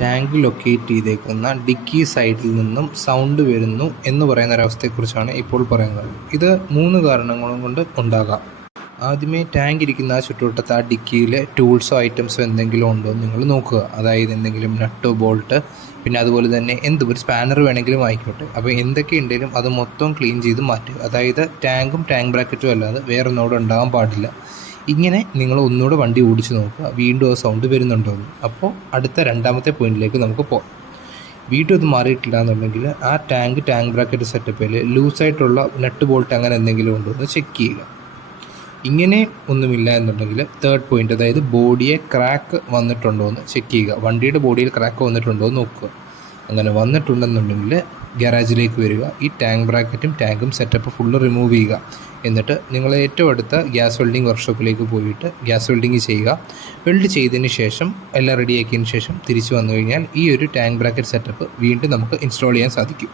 Tank locate ചെയ്തേക്കുന്ന dicky സൈഡിൽ നിന്നും സൗണ്ട് വരുന്നു എന്ന് പറയുന്ന ഒരവസ്ഥയെക്കുറിച്ചാണ് ഇപ്പോൾ പറയുന്നത്. ഇത് 3 കാരണങ്ങൾ കൊണ്ട് ഉണ്ടാകാം. ആദ്യമേ ടാങ്ക് ഇരിക്കുന്ന ആ ചുറ്റുവട്ടത്ത് ആ ഡിക്കിയിൽ ടൂൾസോ ഐറ്റംസോ എന്തെങ്കിലും ഉണ്ടോ എന്ന് നിങ്ങൾ നോക്കുക. അതായത് എന്തെങ്കിലും നട്ടോ ബോൾട്ട്, പിന്നെ അതുപോലെ തന്നെ ഒരു സ്പാനർ വേണമെങ്കിലും ആയിക്കോട്ടെ. അപ്പോൾ എന്തൊക്കെ ഉണ്ടെങ്കിലും അത് മൊത്തം ക്ലീൻ ചെയ്ത് മാറ്റുക. അതായത് ടാങ്കും ടാങ്ക് ബ്രാക്കറ്റും അല്ലാതെ വേറെ ഒന്നും ഉണ്ടാകാൻ പാടില്ല. ഇങ്ങനെ നിങ്ങൾ ഒന്നുകൂടെ വണ്ടി ഓടിച്ച് നോക്കുക, വീണ്ടും ആ സൗണ്ട് വരുന്നുണ്ടോ എന്ന്. അപ്പോൾ അടുത്ത രണ്ടാമത്തെ പോയിന്റിലേക്ക് നമുക്ക് പോകാം. വീണ്ടും ഇത് മാറിയിട്ടില്ല എന്നുണ്ടെങ്കിൽ ആ ടാങ്ക് ബ്രാക്കറ്റ് സെറ്റപ്പിൽ ലൂസായിട്ടുള്ള നട്ട് ബോൾട്ട് അങ്ങനെ എന്തെങ്കിലും ഉണ്ടോ എന്ന് ചെക്ക് ചെയ്യുക. ഇങ്ങനെ ഒന്നുമില്ല എന്നുണ്ടെങ്കിൽ തേർഡ് പോയിന്റ്, അതായത് ബോഡിയെ ക്രാക്ക് വന്നിട്ടുണ്ടോ എന്ന് ചെക്ക് ചെയ്യുക. വണ്ടിയുടെ ബോഡിയിൽ ക്രാക്ക് വന്നിട്ടുണ്ടോ എന്ന് നോക്കുക. അങ്ങനെ വന്നിട്ടുണ്ടെന്നുണ്ടെങ്കിൽ ഗാരേജിലേക്ക് വരിക, ഈ ടാങ്ക് ബ്രാക്കറ്റും ടാങ്കും സെറ്റപ്പ് ഫുള്ള് റിമൂവ് ചെയ്യുക. എന്നിട്ട് നിങ്ങൾ ഏറ്റവും അടുത്ത ഗ്യാസ് വെൽഡിംഗ് വർക്ക്ഷോപ്പിലേക്ക് പോയിട്ട് ഗ്യാസ് വെൽഡിങ് ചെയ്യുക. വെൽഡ് ചെയ്തതിന് ശേഷം എല്ലാം റെഡിയാക്കിയതിന് ശേഷം തിരിച്ചു വന്നു കഴിഞ്ഞാൽ ഈ ഒരു ടാങ്ക് ബ്രാക്കറ്റ് സെറ്റപ്പ് വീണ്ടും നമുക്ക് ഇൻസ്റ്റാൾ ചെയ്യാൻ സാധിക്കും.